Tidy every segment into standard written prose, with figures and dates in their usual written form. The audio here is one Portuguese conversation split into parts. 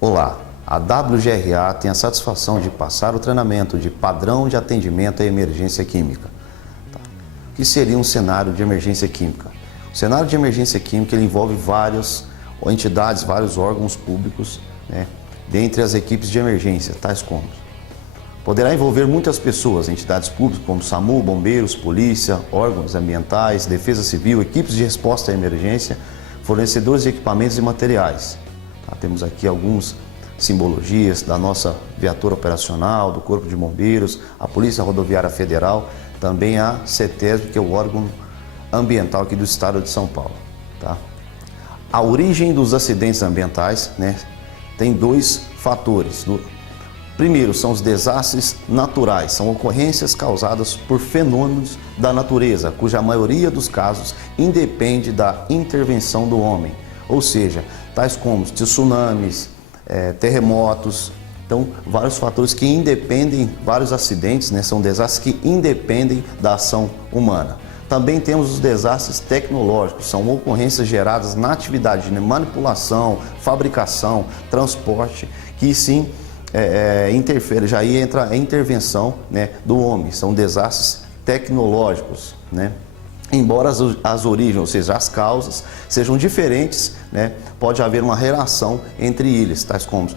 Olá, a WGRA tem a satisfação de passar o treinamento de padrão de atendimento à emergência química. O que seria um cenário de emergência química? O cenário de emergência química ele envolve várias entidades, vários órgãos públicos, dentre as equipes de emergência, tais como poderá envolver muitas pessoas, entidades públicas como SAMU, bombeiros, polícia, órgãos ambientais, defesa civil, equipes de resposta à emergência, fornecedores de equipamentos e materiais. Temos aqui algumas simbologias da nossa viatura operacional, do Corpo de Bombeiros, a Polícia Rodoviária Federal, também a CETESB, que é o órgão ambiental aqui do estado de São Paulo. A origem dos acidentes ambientais tem dois fatores. Primeiro, são os desastres naturais, são ocorrências causadas por fenômenos da natureza, cuja maioria dos casos independe da intervenção do homem, ou seja, tais como tsunamis, terremotos, então vários fatores que independem, vários acidentes, são desastres que independem da ação humana. Também temos os desastres tecnológicos, são ocorrências geradas na atividade de manipulação, fabricação, transporte, que sim interfere, já aí entra a intervenção do homem, são desastres tecnológicos, Embora as origens, ou seja, as causas, sejam diferentes, pode haver uma relação entre eles, tais como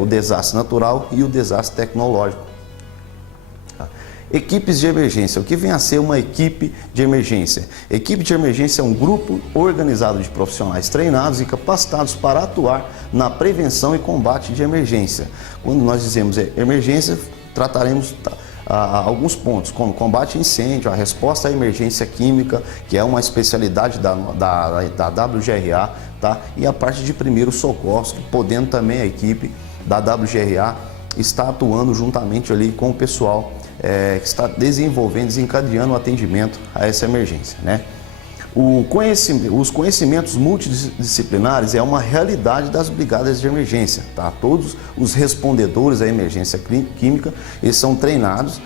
o desastre natural e o desastre tecnológico. Equipes de emergência. O que vem a ser uma equipe de emergência? Equipe de emergência é um grupo organizado de profissionais treinados e capacitados para atuar na prevenção e combate de emergência. Quando nós dizemos emergência, trataremos alguns pontos, como combate a incêndio, a resposta à emergência química, que é uma especialidade da WGRA, e a parte de primeiros socorros, podendo também a equipe da WGRA estar atuando juntamente ali com o pessoal que está desenvolvendo, desencadeando o atendimento a essa emergência, Os conhecimentos multidisciplinares é uma realidade das brigadas de emergência, Todos os respondedores à emergência química, eles são treinados,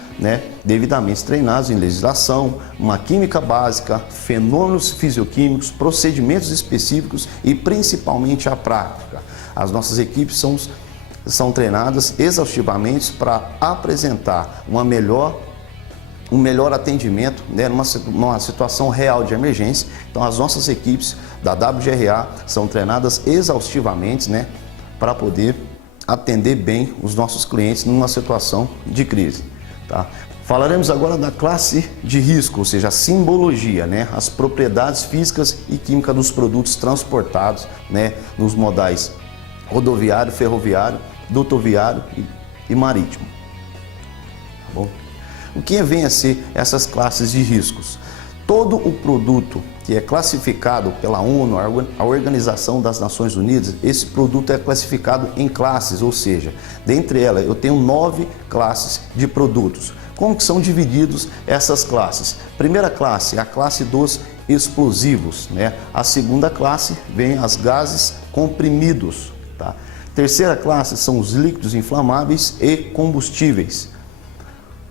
devidamente treinados em legislação, uma química básica, fenômenos fisioquímicos, procedimentos específicos e principalmente a prática. As nossas equipes são treinadas exaustivamente para apresentar um melhor atendimento numa situação real de emergência. Então as nossas equipes da WGRA são treinadas exaustivamente para poder atender bem os nossos clientes numa situação de crise. Falaremos agora da classe de risco, ou seja, a simbologia, as propriedades físicas e químicas dos produtos transportados nos modais rodoviário, ferroviário, dutoviário e marítimo. Bom? O que vem a ser essas classes de riscos? Todo o produto que é classificado pela ONU, a Organização das Nações Unidas, esse produto é classificado em classes, ou seja, dentre elas eu tenho 9 classes de produtos. Como que são divididos essas classes? Primeira classe, a classe dos explosivos, A segunda classe vem as gases comprimidos, Terceira classe são os líquidos inflamáveis e combustíveis.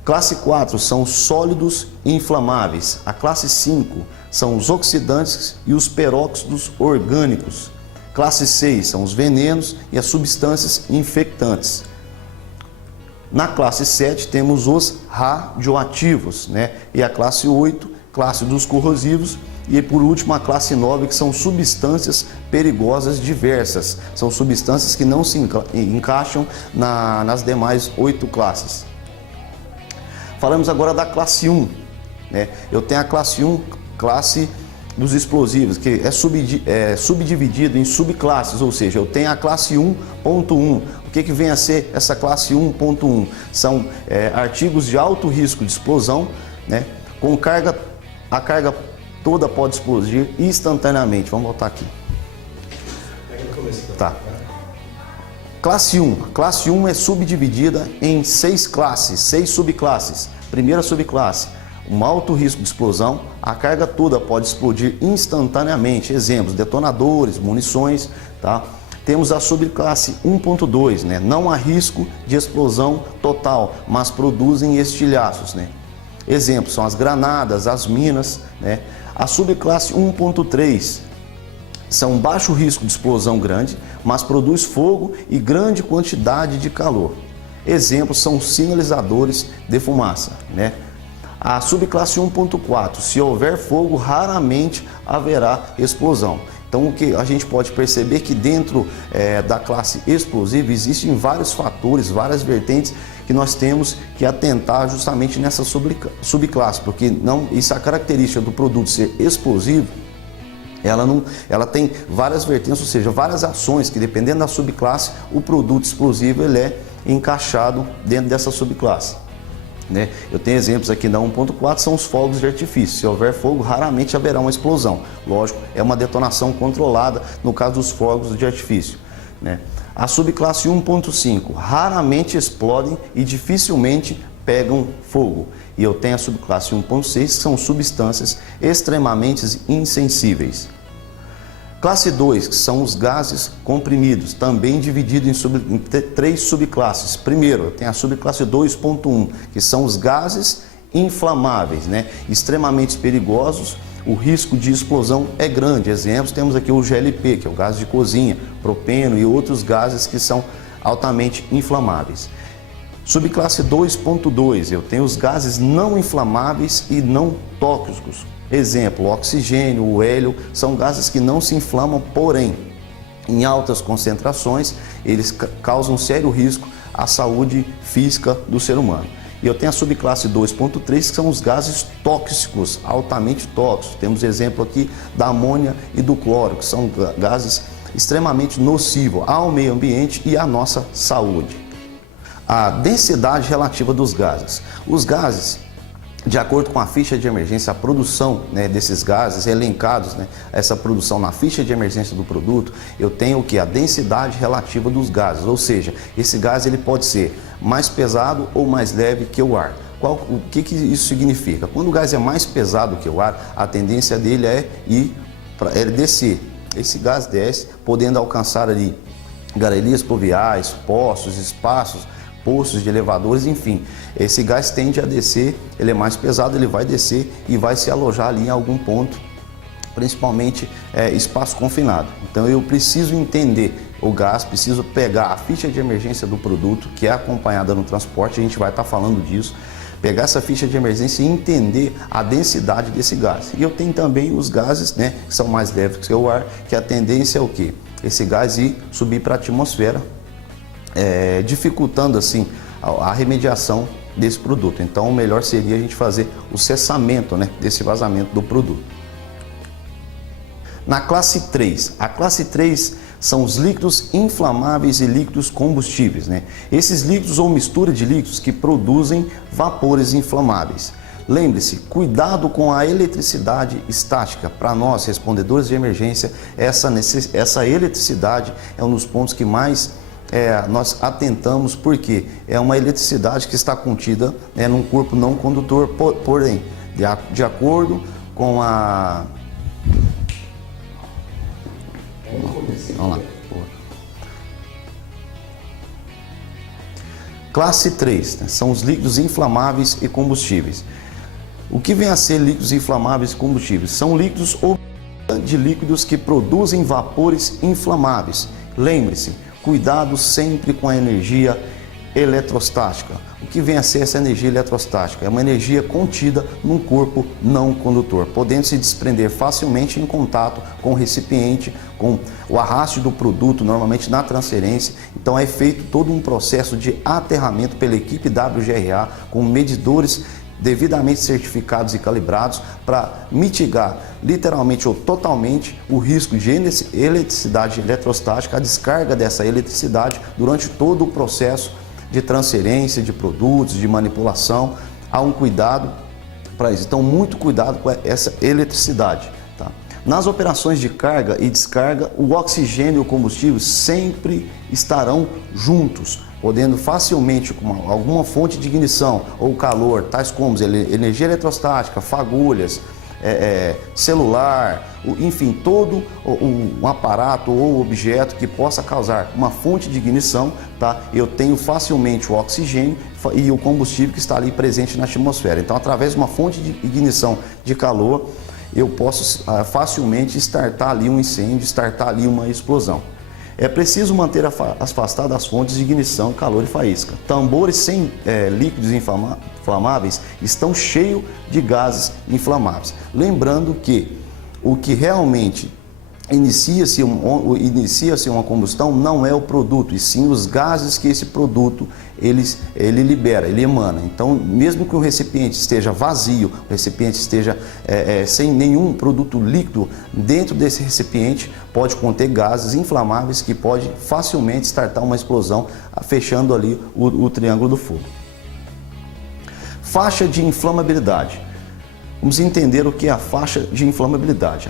Classe 4 são os sólidos inflamáveis. A classe 5 são os oxidantes e os peróxidos orgânicos. Classe 6 são os venenos e as substâncias infectantes. Na classe 7 temos os radioativos, E a classe 8, classe dos corrosivos. E por último a classe 9, que são substâncias perigosas diversas. São substâncias que não se encaixam nas demais 8 classes. Falamos agora da classe 1. Eu tenho a classe 1, classe dos explosivos, que é subdividido em subclasses, ou seja, eu tenho a classe 1.1. O que vem a ser essa classe 1.1? São artigos de alto risco de explosão, com carga, a carga toda pode explodir instantaneamente. Vamos voltar aqui. Classe 1. Classe 1 é subdividida em 6 classes, 6 subclasses. Primeira subclasse, um alto risco de explosão, a carga toda pode explodir instantaneamente. Exemplos, detonadores, munições, Temos a subclasse 1.2, Não há risco de explosão total, mas produzem estilhaços, Exemplos são as granadas, as minas, A subclasse 1.3 são baixo risco de explosão grande, mas produz fogo e grande quantidade de calor. Exemplos são sinalizadores de fumaça, né? A subclasse 1.4, se houver fogo, raramente haverá explosão. Então, o que a gente pode perceber que dentro da classe explosiva existem vários fatores, várias vertentes que nós temos que atentar justamente nessa subclasse, porque isso é a característica do produto ser explosivo. Ela tem várias vertentes, ou seja, várias ações que, dependendo da subclasse, o produto explosivo ele é encaixado dentro dessa subclasse, né? Eu tenho exemplos aqui da 1.4, são os fogos de artifício. Se houver fogo, raramente haverá uma explosão. Lógico, é uma detonação controlada no caso dos fogos de artifício, né? A subclasse 1.5, raramente explodem e dificilmente pegam fogo. E eu tenho a subclasse 1.6, que são substâncias extremamente insensíveis. Classe 2, que são os gases comprimidos, também dividido em três subclasses. Primeiro, eu tenho a subclasse 2.1, que são os gases inflamáveis, né? Extremamente perigosos, o risco de explosão é grande. Exemplos, temos aqui o GLP, que é o gás de cozinha, propeno e outros gases que são altamente inflamáveis. Subclasse 2.2, eu tenho os gases não inflamáveis e não tóxicos. Exemplo, o oxigênio, o hélio, são gases que não se inflamam, porém, em altas concentrações, eles causam sério risco à saúde física do ser humano. E eu tenho a subclasse 2.3, que são os gases tóxicos, altamente tóxicos. Temos exemplo aqui da amônia e do cloro, que são gases extremamente nocivos ao meio ambiente e à nossa saúde. A densidade relativa dos gases. Os gases, de acordo com a ficha de emergência, a produção, né, desses gases elencados, né, essa produção na ficha de emergência do produto, eu tenho o que? A densidade relativa dos gases, ou seja, esse gás ele pode ser mais pesado ou mais leve que o ar. O que isso significa? Quando o gás é mais pesado que o ar, a tendência dele é descer. Esse gás desce, podendo alcançar ali galerias pluviais, poços, espaços, postos de elevadores, enfim. Esse gás tende a descer, ele é mais pesado, ele vai descer e vai se alojar ali em algum ponto, principalmente espaço confinado. Então eu preciso entender o gás, preciso pegar a ficha de emergência do produto, que é acompanhada no transporte, a gente vai estar falando disso, pegar essa ficha de emergência e entender a densidade desse gás. E eu tenho também os gases, né, que são mais leves que o ar, que a tendência é o quê? Esse gás subir para a atmosfera, dificultando assim a remediação desse produto. Então o melhor seria a gente fazer o cessamento, né, desse vazamento do produto. Na classe 3, a classe 3 são os líquidos inflamáveis e líquidos combustíveis, né? Esses líquidos ou mistura de líquidos que produzem vapores inflamáveis. Lembre-se, cuidado com a eletricidade estática. Para nós, respondedores de emergência, essa eletricidade é um dos pontos que mais nós atentamos, porque é uma eletricidade que está contida num corpo não condutor, porém, de acordo com a... Vamos lá. Classe 3, né, são os líquidos inflamáveis e combustíveis. O que vem a ser líquidos inflamáveis e combustíveis? São líquidos ou de líquidos que produzem vapores inflamáveis. Lembre-se, cuidado sempre com a energia eletrostática. O que vem a ser essa energia eletrostática? É uma energia contida num corpo não condutor, podendo se desprender facilmente em contato com o recipiente, com o arraste do produto, normalmente na transferência. Então é feito todo um processo de aterramento pela equipe WGRA, com medidores devidamente certificados e calibrados para mitigar literalmente ou totalmente o risco de eletricidade eletrostática, a descarga dessa eletricidade durante todo o processo de transferência de produtos, de manipulação. Há um cuidado para isso. Então, muito cuidado com essa eletricidade. Tá? Nas operações de carga e descarga, o oxigênio e o combustível sempre estarão juntos, podendo facilmente, com alguma fonte de ignição ou calor, tais como energia eletrostática, fagulhas, celular, enfim, todo um aparato ou objeto que possa causar uma fonte de ignição, tá? Eu tenho facilmente o oxigênio e o combustível que está ali presente na atmosfera. Então, através de uma fonte de ignição de calor, eu posso facilmente startar ali um incêndio, startar ali uma explosão. É preciso manter afastadas as fontes de ignição, calor e faísca. Tambores sem líquidos inflamáveis estão cheios de gases inflamáveis. Lembrando que o que realmente inicia-se uma combustão não é o produto, e sim os gases que esse produto ele libera, ele emana. Então, mesmo que o recipiente esteja vazio, o recipiente esteja sem nenhum produto líquido dentro desse recipiente, pode conter gases inflamáveis que pode facilmente startar uma explosão, fechando ali o triângulo do fogo. Faixa de inflamabilidade. Vamos entender o que é a faixa de inflamabilidade.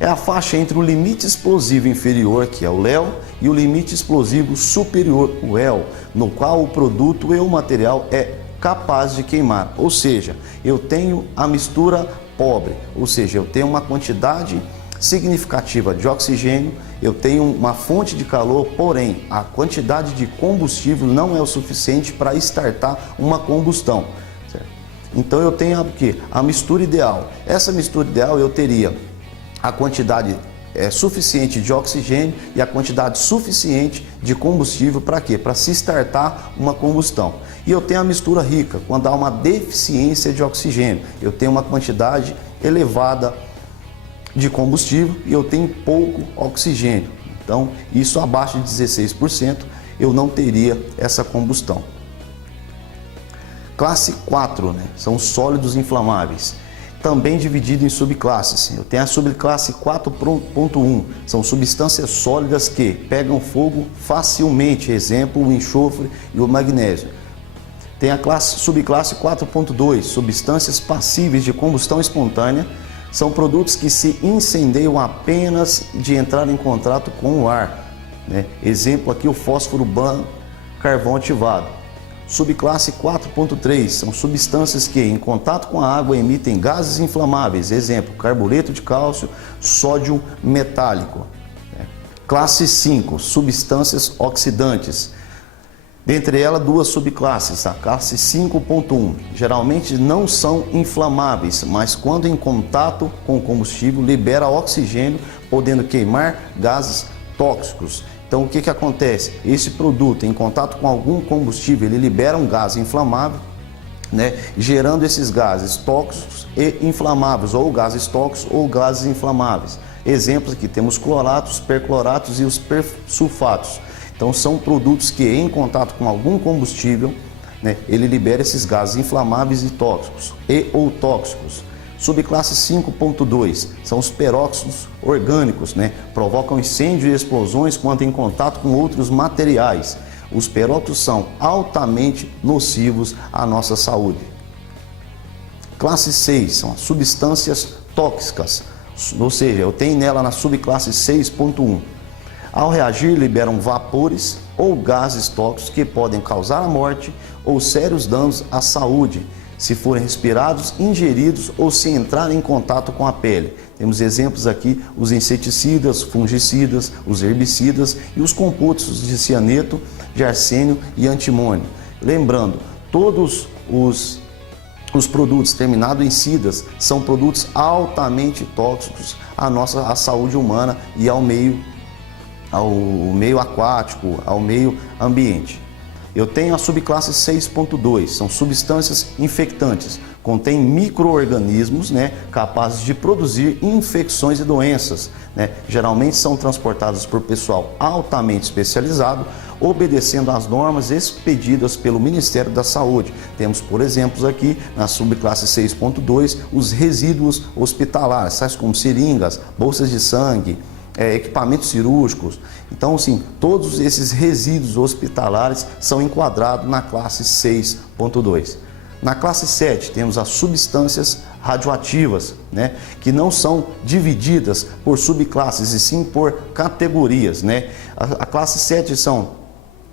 É a faixa entre o limite explosivo inferior, que é o LEO, e o limite explosivo superior, o EL, no qual o produto e o material é capaz de queimar. Ou seja, eu tenho a mistura pobre, ou seja, eu tenho uma quantidade significativa de oxigênio, eu tenho uma fonte de calor, porém a quantidade de combustível não é o suficiente para startar uma combustão. Certo? Então eu tenho a mistura ideal. Essa mistura ideal eu teria a quantidade suficiente de oxigênio e a quantidade suficiente de combustível para quê? Para se startar uma combustão. E eu tenho a mistura rica, quando há uma deficiência de oxigênio. Eu tenho uma quantidade elevada de combustível e eu tenho pouco oxigênio. Então, isso abaixo de 16%, eu não teria essa combustão. Classe 4, são os sólidos inflamáveis. Também dividido em subclasses. Eu tenho a subclasse 4.1, são substâncias sólidas que pegam fogo facilmente, exemplo, o enxofre e o magnésio. Tem a subclasse 4.2, substâncias passíveis de combustão espontânea, são produtos que se incendeiam apenas de entrar em contato com o ar. Exemplo aqui o fósforo branco, carvão ativado. Subclasse 4.3 são substâncias que, em contato com a água, emitem gases inflamáveis, exemplo, carbureto de cálcio, sódio metálico. Classe 5, substâncias oxidantes. Dentre elas, duas subclasses, a classe 5.1, geralmente não são inflamáveis, mas quando em contato com o combustível, libera oxigênio, podendo queimar gases tóxicos. Então, o que acontece? Esse produto, em contato com algum combustível, ele libera um gás inflamável, gerando esses gases tóxicos e inflamáveis, ou gases tóxicos ou gases inflamáveis. Exemplos aqui, temos cloratos, percloratos e os persulfatos. Então, são produtos que, em contato com algum combustível, ele libera esses gases inflamáveis e tóxicos, ou tóxicos. Subclasse 5.2 são os peróxidos orgânicos, provocam incêndio e explosões quando em contato com outros materiais. Os peróxidos são altamente nocivos à nossa saúde. Classe 6 são as substâncias tóxicas, ou seja, eu tenho nela na subclasse 6.1. Ao reagir, liberam vapores ou gases tóxicos que podem causar a morte ou sérios danos à saúde, se forem respirados, ingeridos ou se entrarem em contato com a pele. Temos exemplos aqui, os inseticidas, fungicidas, os herbicidas e os compostos de cianeto, de arsênio e antimônio. Lembrando, todos os produtos terminados em cidas são produtos altamente tóxicos à saúde humana e ao meio aquático, ao meio ambiente. Eu tenho a subclasse 6.2, são substâncias infectantes, contém micro-organismos capazes de produzir infecções e doenças. Geralmente são transportadas por pessoal altamente especializado, obedecendo às normas expedidas pelo Ministério da Saúde. Temos, por exemplo, aqui na subclasse 6.2, os resíduos hospitalares, tais como seringas, bolsas de sangue, equipamentos cirúrgicos. Então, sim, todos esses resíduos hospitalares são enquadrados na classe 6.2. Na classe 7, temos as substâncias radioativas, que não são divididas por subclasses, e sim por categorias. A classe 7 são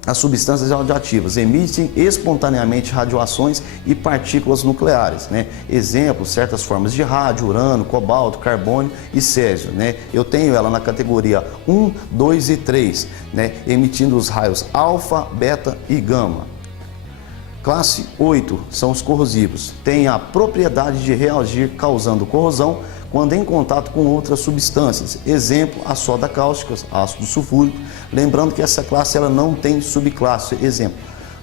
as substâncias radioativas, emitem espontaneamente radiações e partículas nucleares. Exemplo, certas formas de rádio, urânio, cobalto, carbono e césio. Eu tenho ela na categoria 1, 2 e 3, emitindo os raios alfa, beta e gama. Classe 8 são os corrosivos. Tem a propriedade de reagir causando corrosão quando em contato com outras substâncias. Exemplo, a soda cáustica, ácido sulfúrico. Lembrando que essa classe ela não tem subclasse. Exemplo,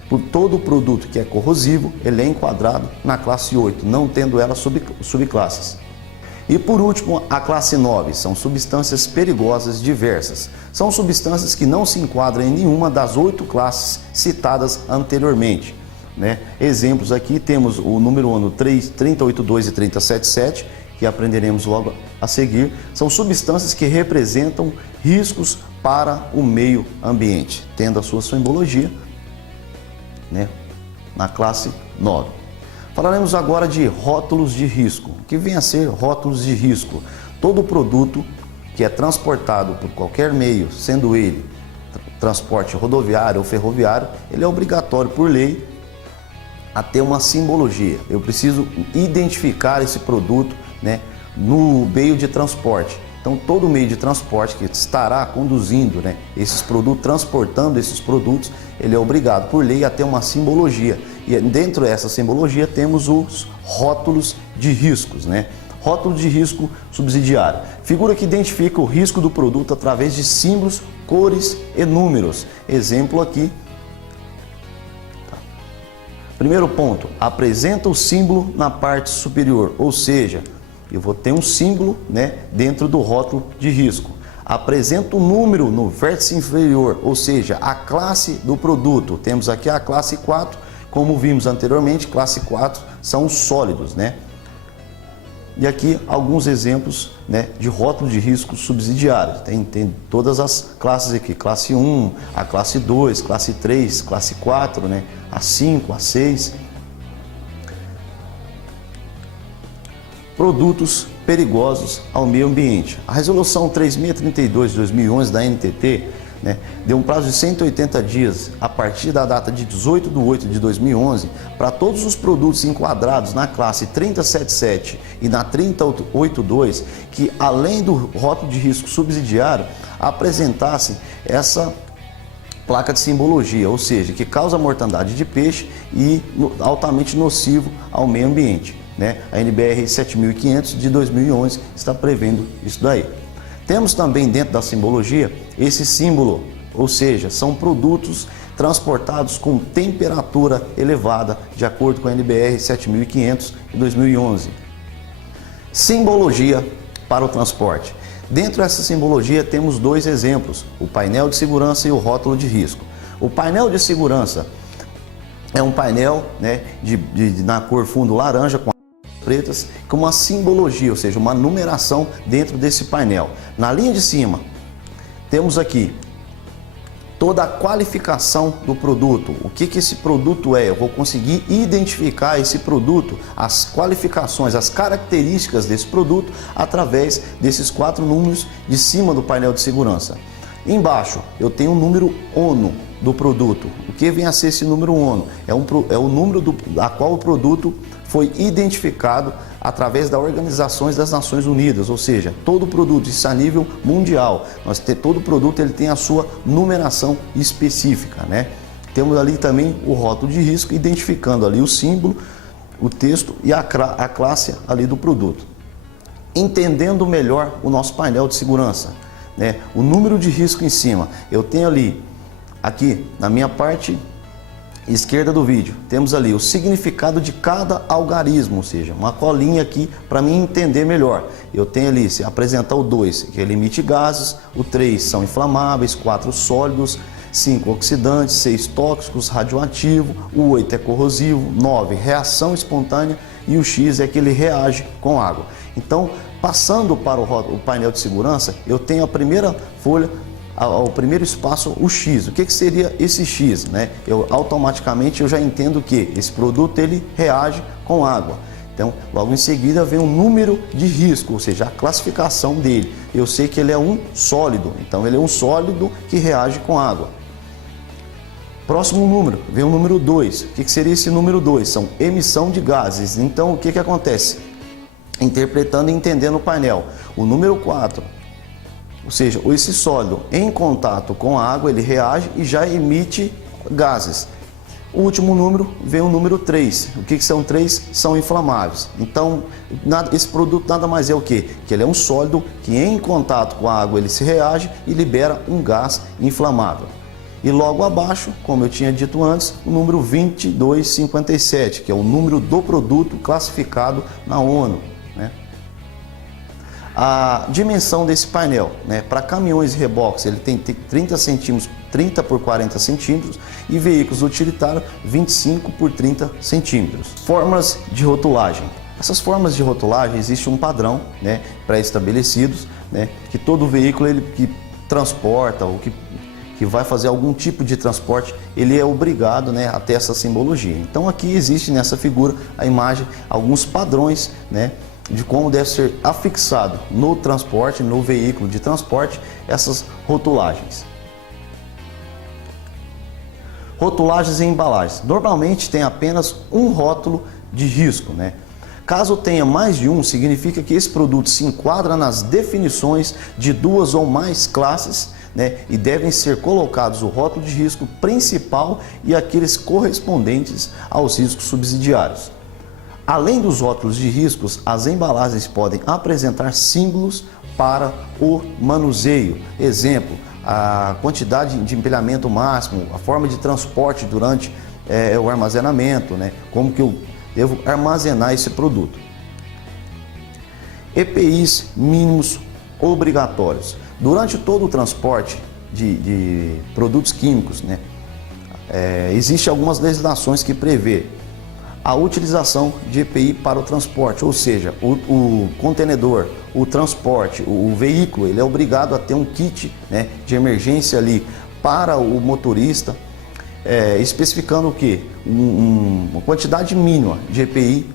por todo produto que é corrosivo, ele é enquadrado na classe 8, não tendo ela subclasses. E por último, a classe 9, são substâncias perigosas diversas. São substâncias que não se enquadram em nenhuma das 8 classes citadas anteriormente. Exemplos aqui temos o número 1, 3082 e 3077, que aprenderemos logo a seguir. São substâncias que representam riscos para o meio ambiente, tendo a sua simbologia na classe 9. Falaremos agora de rótulos de risco. O que vem a ser rótulos de risco? Todo produto que é transportado por qualquer meio, sendo ele transporte rodoviário ou ferroviário, ele é obrigatório por lei a ter uma simbologia. Eu preciso identificar esse produto no meio de transporte. Então, todo meio de transporte que estará conduzindo esses produtos, transportando esses produtos, ele é obrigado por lei a ter uma simbologia. E dentro dessa simbologia temos os rótulos de riscos. Rótulo de risco subsidiário. Figura que identifica o risco do produto através de símbolos, cores e números. Exemplo aqui. Primeiro ponto, apresenta o símbolo na parte superior, ou seja, eu vou ter um símbolo dentro do rótulo de risco. Apresenta o número no vértice inferior, ou seja, a classe do produto. Temos aqui a classe 4, como vimos anteriormente, classe 4 são os sólidos. E aqui alguns exemplos de rótulo de risco subsidiário. Tem todas as classes aqui, classe 1, a classe 2, classe 3, classe 4, a 5, a 6. Produtos perigosos ao meio ambiente. A resolução 3632 de 2011 da NTT deu um prazo de 180 dias a partir da data de 18/8 de 2011 para todos os produtos enquadrados na classe 3077 e na 3082 que, além do rótulo de risco subsidiário, apresentassem essa placa de simbologia, ou seja, que causa mortandade de peixe e altamente nocivo ao meio ambiente. A NBR 7500 de 2011 está prevendo isso daí. Temos também dentro da simbologia esse símbolo, ou seja, são produtos transportados com temperatura elevada, de acordo com a NBR 7500 de 2011. Simbologia para o transporte. Dentro dessa simbologia temos dois exemplos, o painel de segurança e o rótulo de risco. O painel de segurança é um painel na cor fundo laranja com pretas, com uma simbologia, ou seja, uma numeração dentro desse painel. Na linha de cima, temos aqui toda a qualificação do produto. O que esse produto é? Eu vou conseguir identificar esse produto, as qualificações, as características desse produto através desses 4 números de cima do painel de segurança. Embaixo, eu tenho o número ONU do produto. O que vem a ser esse número ONU? É o número a qual o produto foi identificado através das Organizações das Nações Unidas, ou seja, todo produto, isso a nível mundial. Todo produto ele tem a sua numeração específica. Temos ali também o rótulo de risco, identificando ali o símbolo, o texto e a classe ali do produto. Entendendo melhor o nosso painel de segurança, o número de risco em cima, eu tenho ali, aqui na minha parte esquerda do vídeo, temos ali o significado de cada algarismo, ou seja, uma colinha aqui para mim entender melhor. Eu tenho ali, se apresentar o 2, que ele emite gases, o 3 são inflamáveis, 4 sólidos, 5 oxidantes, 6 tóxicos, radioativo, o 8 é corrosivo, 9 reação espontânea e o X é que ele reage com água. Então, passando para o painel de segurança, eu tenho a primeira folha, ao primeiro espaço, o X. O que seria esse X? Automaticamente eu já entendo que esse produto ele reage com água. Então, logo em seguida vem o número de risco, ou seja, a classificação dele. Eu sei que ele é um sólido, então ele é um sólido que reage com água. Próximo número, vem o número 2. O que seria esse número 2? São emissão de gases. Então, o que acontece? Interpretando e entendendo o painel. O número 4, ou seja, esse sólido em contato com a água, ele reage e já emite gases. O último número vem o número 3. O que são 3? São inflamáveis. Então, esse produto nada mais é o quê? Que ele é um sólido que em contato com a água ele se reage e libera um gás inflamável. E logo abaixo, como eu tinha dito antes, o número 2257, que é o número do produto classificado na ONU, né? A dimensão desse painel, né? Para caminhões e reboques, ele tem 30 centímetros, 30 por 40 centímetros, e veículos utilitários 25 por 30 centímetros. Formas de rotulagem. Essas formas de rotulagem, existe um padrão, né, pré-estabelecidos, né, que todo veículo ele, que transporta ou que vai fazer algum tipo de transporte, ele é obrigado, né, a ter essa simbologia. Então aqui existe nessa figura a imagem, alguns padrões, né, de como deve ser afixado no transporte, no veículo de transporte, essas rotulagens. Rotulagens e embalagens. Normalmente tem apenas um rótulo de risco, né? Caso tenha mais de um, significa que esse produto se enquadra nas definições de duas ou mais classes, né? E devem ser colocados o rótulo de risco principal e aqueles correspondentes aos riscos subsidiários. Além dos rótulos de riscos, as embalagens podem apresentar símbolos para o manuseio. Exemplo, a quantidade de empilhamento máximo, a forma de transporte durante o armazenamento, né? Como que eu devo armazenar esse produto. EPIs mínimos obrigatórios. Durante todo o transporte de produtos químicos, né? Existem algumas legislações que prevê a utilização de EPI para o transporte, ou seja, o contenedor, o transporte, o veículo, ele é obrigado a ter um kit, né, de emergência ali para o motorista, especificando o quê? Uma quantidade mínima de EPI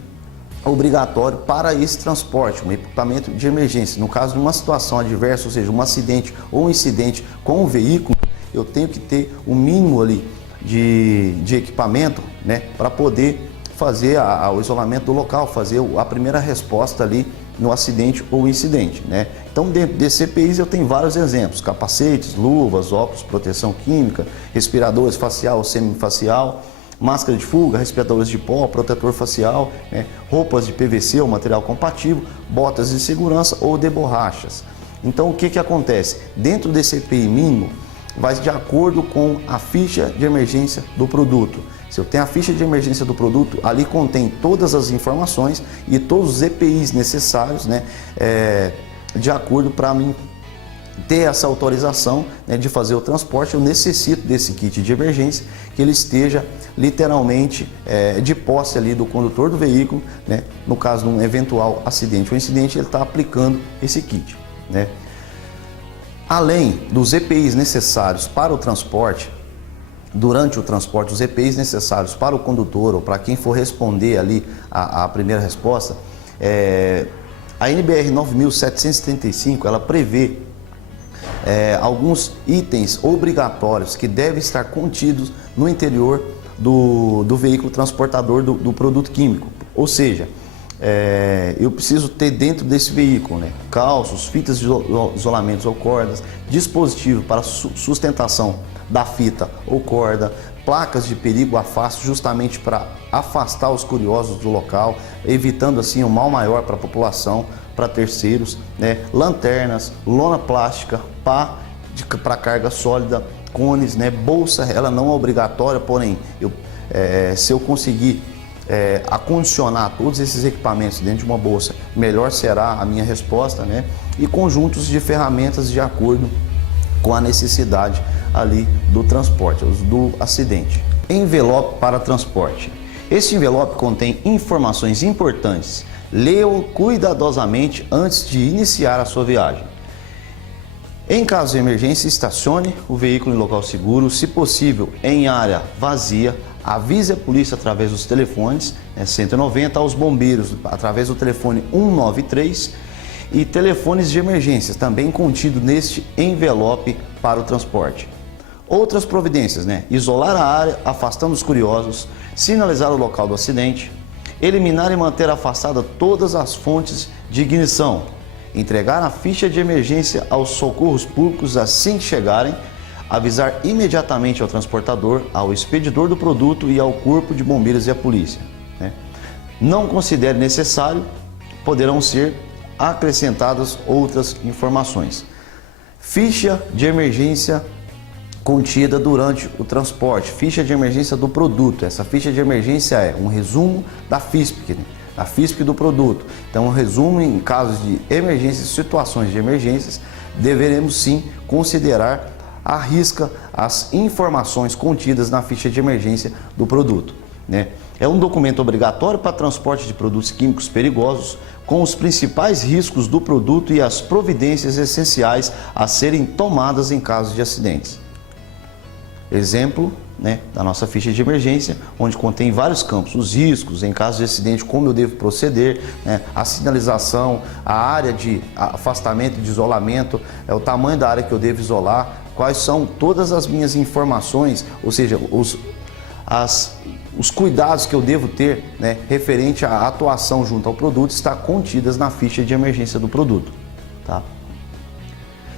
obrigatório para esse transporte, um equipamento de emergência. No caso de uma situação adversa, ou seja, um acidente ou um incidente com o veículo, eu tenho que ter o mínimo ali de equipamento, né, para poder fazer o isolamento do local, fazer a primeira resposta ali no acidente ou incidente, né? Então, dentro desses EPIs eu tenho vários exemplos: capacetes, luvas, óculos, proteção química, respiradores facial ou semifacial, máscara de fuga, respiradores de pó, protetor facial, né? Roupas de PVC ou material compatível, botas de segurança ou de borrachas. Então, o que acontece? Dentro desse EPI mínimo, vai de acordo com a ficha de emergência do produto. Se eu tenho a ficha de emergência do produto, ali contém todas as informações e todos os EPIs necessários, né, de acordo para mim ter essa autorização, né, de fazer o transporte. Eu necessito desse kit de emergência, que ele esteja literalmente de posse ali do condutor do veículo, né? No caso de um eventual acidente ou incidente, ele está aplicando esse kit, né? Além dos EPIs necessários para o transporte, durante o transporte, os EPIs necessários para o condutor ou para quem for responder ali a primeira resposta, a NBR 9735, ela prevê alguns itens obrigatórios que devem estar contidos no interior do veículo transportador do produto químico. Ou seja, eu preciso ter dentro desse veículo, né, calços, fitas de isolamento ou cordas, dispositivo para sustentação da fita ou corda, placas de perigo afaste, justamente para afastar os curiosos do local, evitando assim um mal maior para a população, para terceiros, né, lanternas, lona plástica, pá para carga sólida, cones, né, bolsa, ela não é obrigatória, porém se eu conseguir acondicionar todos esses equipamentos dentro de uma bolsa, melhor será a minha resposta, né? E conjuntos de ferramentas de acordo com a necessidade ali do transporte, do acidente. Envelope para transporte. Este envelope contém informações importantes. Leia-o cuidadosamente antes de iniciar a sua viagem. Em caso de emergência, estacione o veículo em local seguro, se possível em área vazia. Avise a polícia através dos telefones 190, aos bombeiros através do telefone 193 e telefones de emergência também contido neste envelope para o transporte. Outras providências, né? Isolar a área, afastando os curiosos, sinalizar o local do acidente, eliminar e manter afastada todas as fontes de ignição, entregar a ficha de emergência aos socorros públicos assim que chegarem, avisar imediatamente ao transportador, ao expedidor do produto e ao corpo de bombeiros e à polícia, né? Não considere necessário, poderão ser acrescentadas outras informações. Ficha de emergência contida durante o transporte, ficha de emergência do produto. Essa ficha de emergência é um resumo da FISPIC, né? Da FISPIC do produto. Então, um resumo em casos de emergências, situações de emergências, deveremos sim considerar à risca as informações contidas na ficha de emergência do produto, né? É um documento obrigatório para transporte de produtos químicos perigosos, com os principais riscos do produto e as providências essenciais a serem tomadas em caso de acidentes. Exemplo, né, da nossa ficha de emergência, onde contém vários campos, os riscos, em caso de acidente, como eu devo proceder, né, a sinalização, a área de afastamento e de isolamento, o tamanho da área que eu devo isolar, quais são todas as minhas informações, ou seja, os cuidados que eu devo ter, né, referente à atuação junto ao produto, está contidas na ficha de emergência do produto, tá?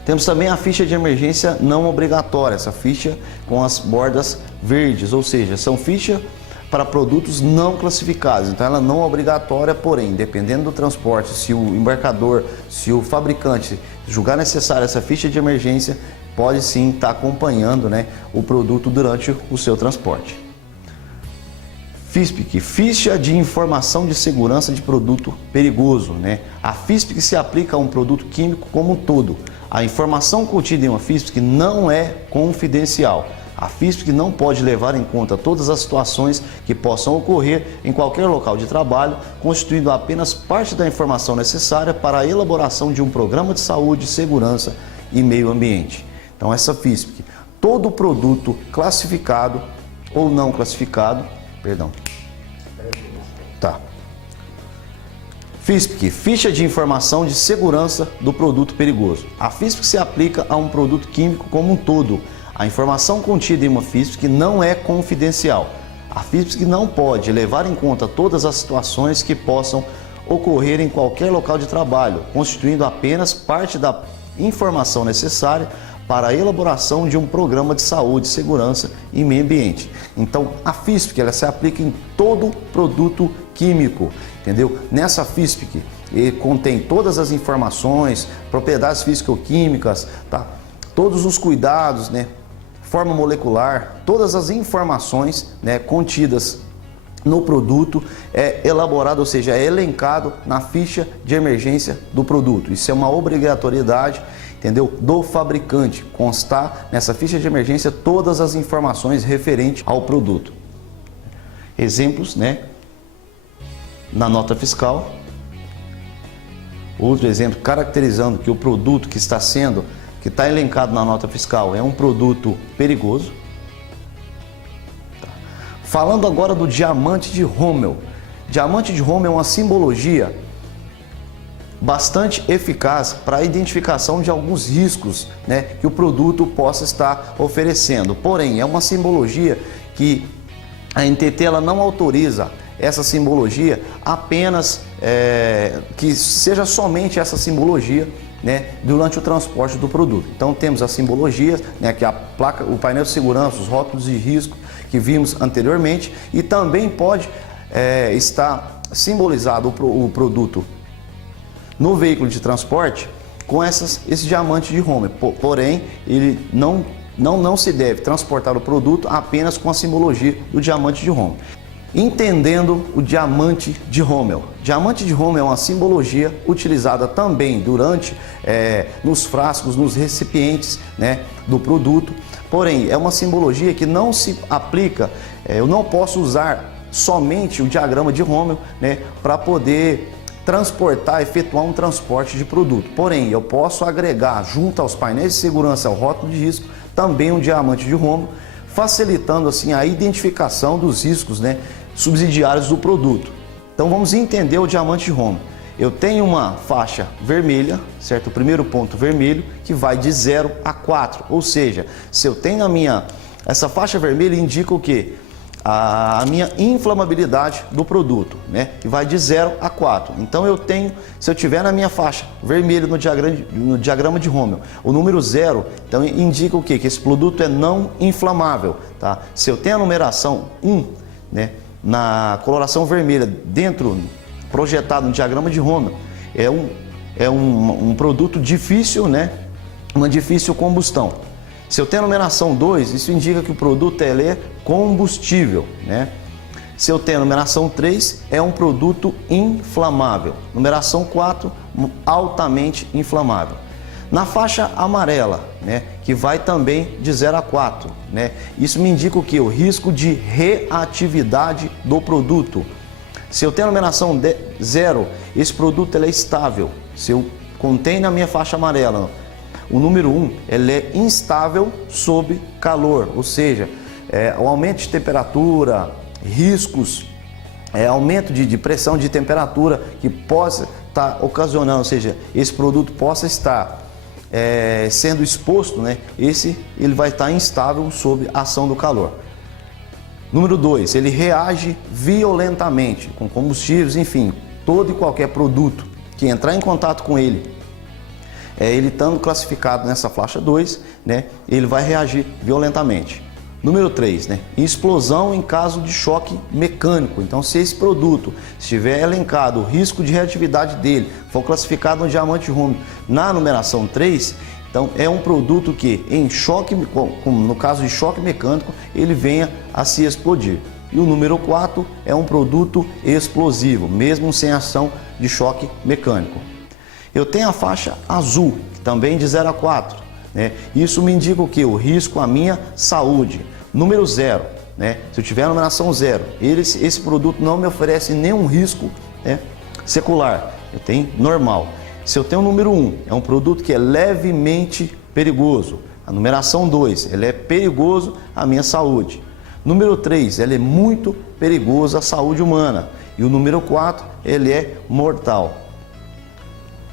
Temos também a ficha de emergência não obrigatória, essa ficha com as bordas verdes, ou seja, são fichas para produtos não classificados. Então ela não é obrigatória, porém, dependendo do transporte, se o embarcador, se o fabricante julgar necessária essa ficha de emergência, pode sim estar acompanhando, né, o produto durante o seu transporte. FISPIC, ficha de informação de segurança de produto perigoso, né? A FISPIC se aplica a um produto químico como um todo. A informação contida em uma FISPIC não é confidencial. A FISPIC não pode levar em conta todas as situações que possam ocorrer em qualquer local de trabalho, constituindo apenas parte da informação necessária para a elaboração de um programa de saúde, segurança e meio ambiente. Então essa FISPIC, todo produto classificado ou não classificado, Tá. FISPIC, ficha de informação de segurança do produto perigoso. A FISPIC se aplica a um produto químico como um todo. A informação contida em uma FISPIC não é confidencial. A FISPIC não pode levar em conta todas as situações que possam ocorrer em qualquer local de trabalho, constituindo apenas parte da informação necessária para a elaboração de um programa de saúde, segurança e meio ambiente. Então, a FISPIC ela se aplica em todo produto químico, entendeu? Nessa FISPIC contém todas as informações, propriedades físico-químicas, tá? Todos os cuidados, né? Forma molecular, todas as informações, né, contidas no produto é elaborado, ou seja, é elencado na ficha de emergência do produto. Isso é uma obrigatoriedade, entendeu? Do fabricante, constar nessa ficha de emergência todas as informações referentes ao produto. Exemplos, né? Na nota fiscal. Outro exemplo caracterizando que o produto que está elencado na nota fiscal é um produto perigoso. Tá. Falando agora do diamante de Rommel. Diamante de Rommel é uma simbologia bastante eficaz para a identificação de alguns riscos, né, que o produto possa estar oferecendo. Porém, é uma simbologia que a NTT ela não autoriza essa simbologia apenas que seja somente essa simbologia, né, durante o transporte do produto. Então temos a simbologia, né, que é a placa, o painel de segurança, os rótulos de risco que vimos anteriormente, e também pode estar simbolizado o produto no veículo de transporte com esse diamante de Rommel. Porém, ele não se deve transportar o produto apenas com a simbologia do diamante de Rommel. Entendendo o diamante de Rommel. Diamante de Rommel é uma simbologia utilizada também durante nos frascos, nos recipientes, né, do produto. Porém, é uma simbologia que não se aplica, eu não posso usar somente o diagrama de Rommel, né, para poder efetuar um transporte de produto. Porém, eu posso agregar junto aos painéis de segurança, ao rótulo de risco, também um diamante de Rommel, facilitando assim a identificação dos riscos, né, subsidiários do produto. Então vamos entender o diamante de Rommel. Eu tenho uma faixa vermelha, certo? O primeiro ponto vermelho que vai de 0 a 4, ou seja, se eu tenho essa faixa vermelha indica o quê? a minha inflamabilidade do produto, né? Que vai de 0 a 4. Então eu tenho, se eu tiver na minha faixa vermelha no diagrama de Rommel, o número 0, então indica o quê? Que esse produto é não inflamável, tá? Se eu tenho a numeração 1, né, na coloração vermelha dentro, projetado no diagrama de Rommel, é um produto difícil, né? Uma difícil combustão. Se eu tenho a numeração 2, isso indica que o produto é combustível, né? Se eu tenho a numeração 3, é um produto inflamável. Numeração 4, altamente inflamável. Na faixa amarela, né, que vai também de 0 a 4, né? Isso me indica o que? O risco de reatividade do produto. Se eu tenho a numeração 0, esse produto é estável. Se eu contém na minha faixa amarela o número 1, ele é instável sob calor, ou seja, o aumento de temperatura, riscos, aumento de pressão de temperatura que possa estar ocasionando, ou seja, esse produto possa estar sendo exposto, né? Ele vai estar instável sob a ação do calor. Número 2, ele reage violentamente com combustíveis, enfim, todo e qualquer produto que entrar em contato com ele, ele estando classificado nessa faixa 2, né, ele vai reagir violentamente. Número 3, né, explosão em caso de choque mecânico. Então, se esse produto estiver elencado, o risco de reatividade dele for classificado no diamante Rommel na numeração 3, então é um produto que em choque, no caso de choque mecânico, ele venha a se explodir. E o número 4 é um produto explosivo, mesmo sem ação de choque mecânico. Eu tenho a faixa azul, também de 0 a 4. Né? Isso me indica o que? O risco à minha saúde. Número 0, né? Se eu tiver a numeração 0, esse produto não me oferece nenhum risco, né, secular. Eu tenho normal. Se eu tenho o número 1, é um produto que é levemente perigoso. A numeração 2, ele é perigoso à minha saúde. Número 3, ele é muito perigoso à saúde humana. E o número 4, ele é mortal.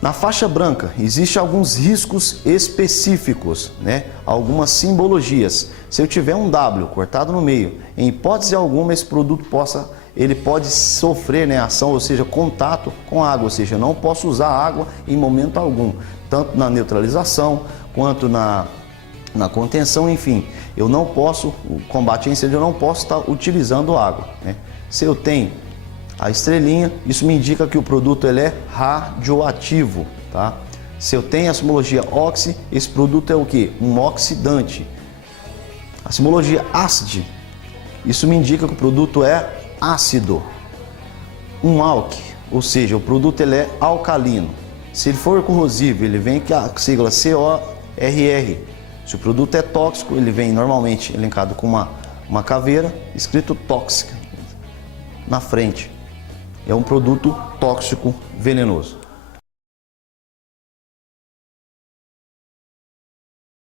Na faixa branca, existem alguns riscos específicos, né? Algumas simbologias. Se eu tiver um W cortado no meio, em hipótese alguma esse produto pode sofrer, né, ação, ou seja, contato com água, ou seja, eu não posso usar água em momento algum, tanto na neutralização quanto na contenção, enfim, eu não posso, o combate a incêndio, eu não posso estar utilizando água, né? Se eu tenho a estrelinha, isso me indica que o produto ele é radioativo, tá? Se eu tenho a simbologia oxi, esse produto é o que? Um oxidante. A simbologia ácido, isso me indica que o produto é ácido. Um alque, ou seja, o produto ele é alcalino. Se ele for corrosivo, ele vem com a sigla CORR. Se o produto é tóxico, ele vem normalmente elencado com uma caveira escrito tóxica na frente. É um produto tóxico venenoso.